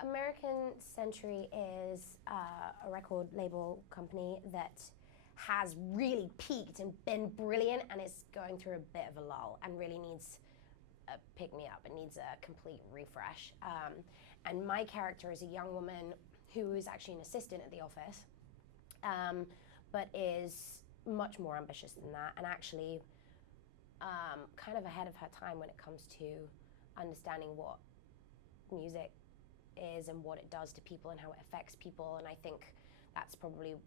American Century is a record label company that has really peaked and been brilliant and is going through a bit of a lull and really needs a pick-me-up. It needs a complete refresh. And my character is a young woman who is actually an assistant at the office, but is much more ambitious than that, and actually kind of ahead of her time when it comes to understanding what music is and what it does to people and how it affects people. And I think that's probably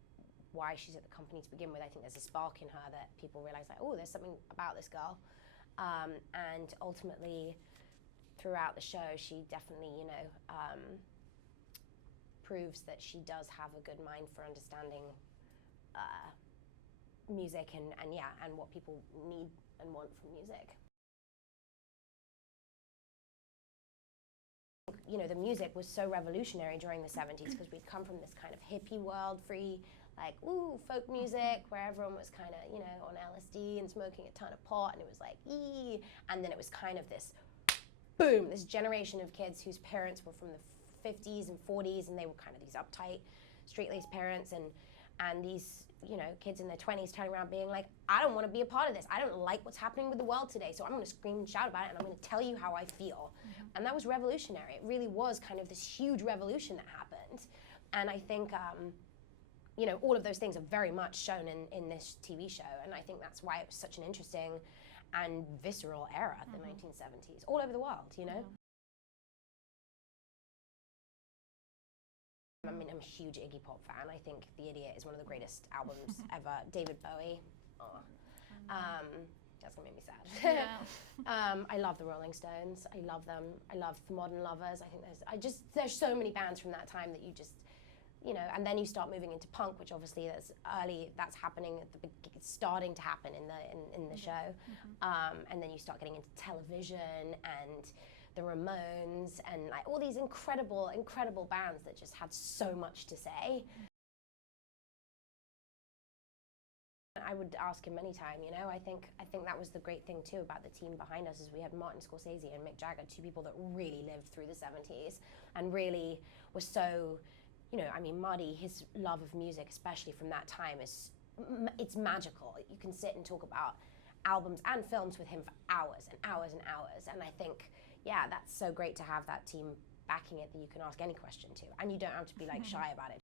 why she's at the company to begin with. I think there's a spark in her that people realize, like, oh, there's something about this girl. And ultimately, throughout the show, she definitely, proves that she does have a good mind for understanding music and what people need and want from music. You know, the music was so revolutionary during the 70s because we'd come from this kind of hippie world, free, like, ooh, folk music, where everyone was kind of, on LSD and smoking a ton of pot, and it was like, ee, and then it was kind of this, boom, this generation of kids whose parents were from the 50s and 40s, and they were kind of these uptight, straight-laced parents, and these, kids in their 20s turning around being like, I don't want to be a part of this. I don't like what's happening with the world today, so I'm going to scream and shout about it, and I'm going to tell you how I feel. Mm-hmm. And that was revolutionary. It really was kind of this huge revolution that happened. And I think, all of those things are very much shown in this TV show, and I think that's why it was such an interesting and visceral era, the 1970s, all over the world, Yeah. I mean, I'm a huge Iggy Pop fan. I think The Idiot is one of the greatest albums ever. David Bowie. Oh. That's gonna make me sad. Yeah. I love the Rolling Stones. I love them. I love the Modern Lovers. I think there's so many bands from that time that you just, and then you start moving into punk, which obviously that's happening it's starting to happen in the show. And then you start getting into television and the Ramones and like all these incredible bands that just had so much to say. I would ask him anytime, I think that was the great thing too about the team behind us, is we had Martin Scorsese and Mick Jagger, two people that really lived through the 70s and really were so, Marty, his love of music, especially from that time, it's magical. You can sit and talk about albums and films with him for hours and hours and hours, and I think, that's so great to have that team backing it that you can ask any question to, and you don't have to be like shy about it.